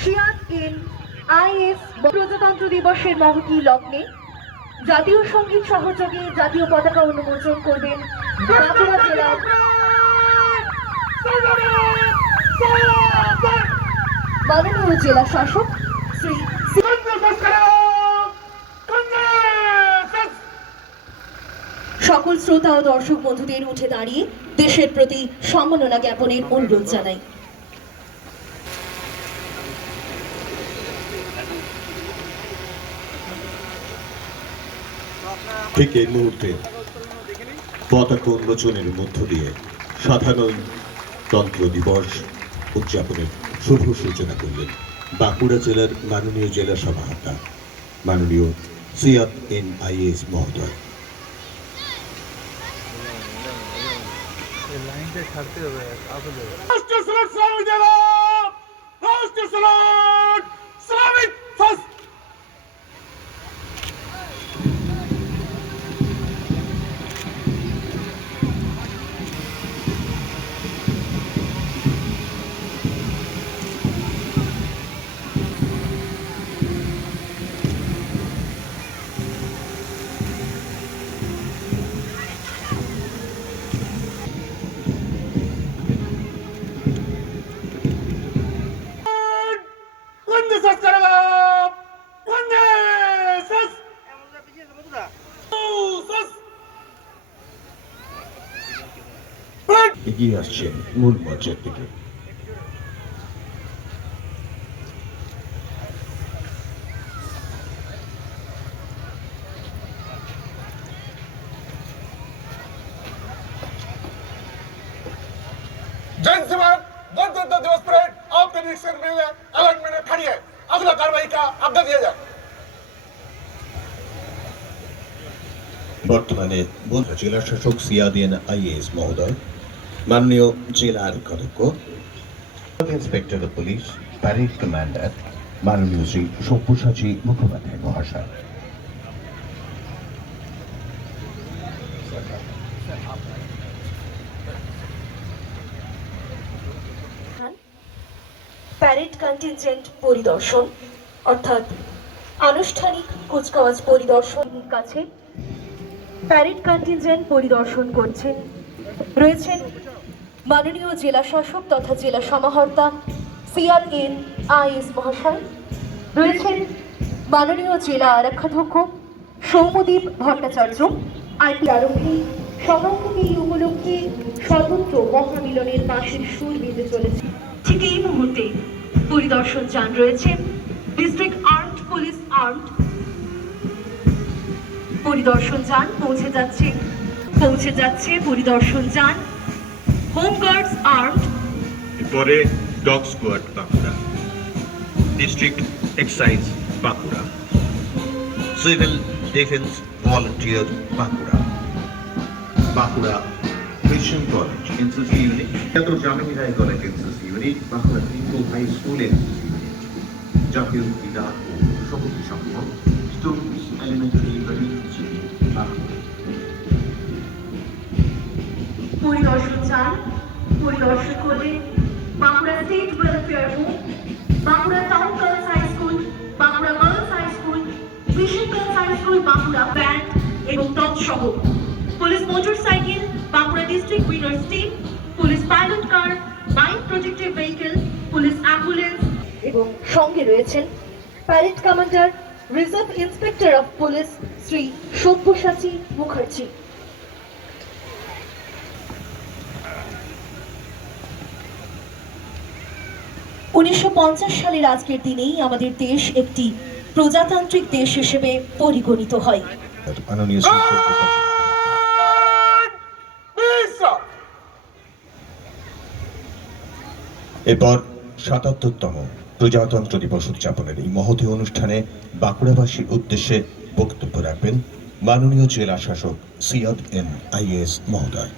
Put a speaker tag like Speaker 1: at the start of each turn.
Speaker 1: Siachen is প্রজাতন্ত্র দিবসের মহতি লগ্নে জাতীয় সংগীত সহযোগে জাতীয় পতাকা উন্মোচন করবেন বাঁকুড়া জেলার মাননীয় জেলা শাসক শ্রী সকল শ্রোতা ও দর্শক বন্ধুদের উঠে দাঁড়িয়ে দেশের প্রতি সম্মাননা জ্ঞাপনের অনুরোধ জানাই।
Speaker 2: ঠিক এই মুহূর্তে পতাকা উন্মোচনের মধ্য দিয়ে সাধারণতন্ত্র দিবস উদযাপনের শুভ সূচনা করলেন বাঁকুড়া জেলার মাননীয় জেলা সভাপতি মাননীয় সিয়াদ এন আইএস মহোদয়।
Speaker 3: লাইনটা ছাড়তে হবে আসলে
Speaker 4: রাষ্ট্র সুরক্ষা রাষ্ট্র জনাব
Speaker 2: এগিয়ে আসছেন মূল মঞ্চের দিকে
Speaker 4: जनसभा गणतंत्र दिवस परेड आपके निरीक्षण में अलर्टमेंट में खड़ी है अगला कार्रवाई का आज्ञा दिया जाए
Speaker 2: বর্তমানে বন্ধু জেলা শাসক সিয়াদিন আইএস মহোদয় মাননীয় জেলার কর্তব্য inspector of police parade commander মাননীয় শ্রী সব্যসাচী মুখোপাধ্যায় মহাশয়
Speaker 1: কন্টিনজেন্ট পরিদর্শন, অর্থাৎ আনুষ্ঠানিক কুচকাওয়াজ পরিদর্শন কাছে প্যারেড কন্টিনজেন্ট পরিদর্শন করছেন। রয়েছেন মাননীয় জেলা শাসক তথা জেলা সমাহর্তা সিআর এন আইএস মহাশয়। রয়েছেন মাননীয় জেলা আরক্ষাধ্যক্ষ সৌমদীপ ভট্টাচার্য আইপি আরম্ভে এই উপলক্ষে সর্বত্র মহামিলনের বাঁশির সুর বেঁধে চলেছে। ঠিক এই মুহূর্তে পরিদর্শন যান রয়েছে। ডিস্ট্রিক্ট আর্মড পুলিশ আর্মড পরিদর্শন যান, পৌঁছে যাচ্ছে পৌঁছে যাচ্ছে, পরিদর্শন যান। হোমগার্ডস আর্মড
Speaker 5: পরে dog squad Bankura. District excise Bankura. Civil defence volunteer Bankura. Bankura Christian college NCC unit খ্যাত Jamini Roy college NCC unit Bankura Hindu high school NCC unit জাতীয় ক্রীড়া ও সমিতি সংঘ স্টুডেন্টস এলিমেন্টারি ইউনিট
Speaker 1: পরিদর্শন চান পরিদর্শন করবে Bankura state welfare home Bankura town girls high school Bankura girls high school mission girls high school Bankura band এবং তৎসহ police motorcycle Bankura district winners team police pilot car mind protective vehicle police ambulance এবং সঙ্গে রয়েছেন parade commander reserve inspector of police Shri Sabyasachi Mukherjee. উনিশশো সালের আজকের দিনেই আমাদের দেশ একটি প্রজাতান্ত্রিক দেশ হিসেবে পরিগণিত হয়
Speaker 2: মাননীয় শ্রী সব্যসাচী
Speaker 4: মিশ্রা
Speaker 2: এরপর সাতাত্তরতম প্রজাতন্ত্র দিবস উদযাপনের এই মহতি অনুষ্ঠানে বাঁকুড়াবাসীর উদ্দেশ্যে বক্তব্য রাখবেন মাননীয় জেলা শাসক সিয়াদ এন আইএস মহোদয়।